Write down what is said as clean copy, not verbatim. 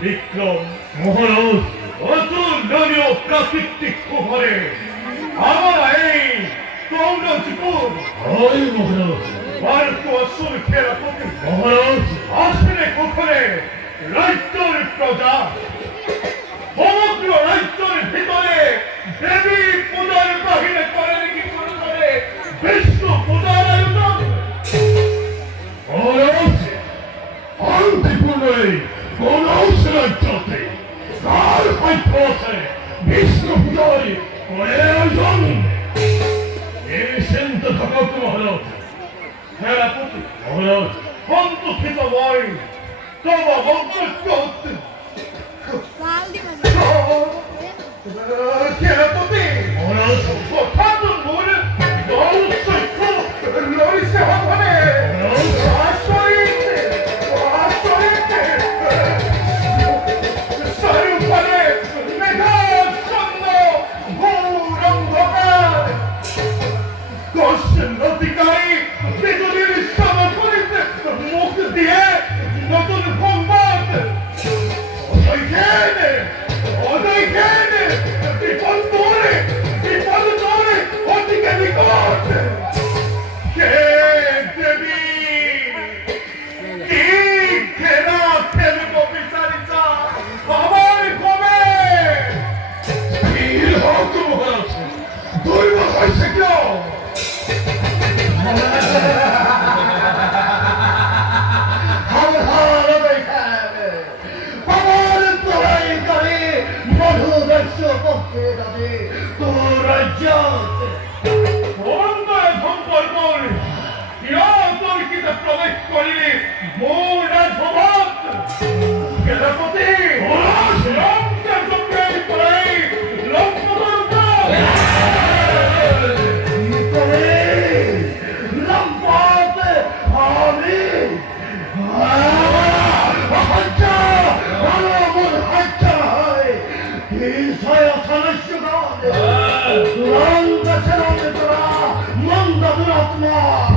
বিক্রম মহারাজ অতুলনীয় প্রাকৃতিক খবরে আমরা এই কৌরজপুর ওই মহারাজ ভারত অসুর খেলাপতি মহারাজ আসলে কোখরে রাজ্যের প্রজা সমগ্র রাজ্যের ভিতরে দেবী পূজার বাহিরে করে কি করে বিষ্ণু পূজার আয়োজন মহারাজ শান্তিপূর্ণ এই গণৌষ রাজ্যতে কার সাধ্য আছে বিষ্ণু পূজার করে আয়োজন এই সিন্ত থাকক মহারাজ খেলাপতি মহারাজ সন্তুষ্টিত বই তোমা মন্তব্য হচ্ছে খেলাপতি মহারাজ হঠাৎ মনে লড়িছে হবে নতুন সংবাদ বিপদ ধরে ওদিকে নিকট কে দেবী কি খেলা খেলবো বিচারিতা আমার কবে বীর হোক মহারাজ দৈব হয়েছে কেউ অনন্তয় সম্পর্ক তর্কিতে প্রবেশ করিলে মূল রাজভবন সেনাপতি লঙ্কার চক্রের পরে মন্দ দুরাত্মা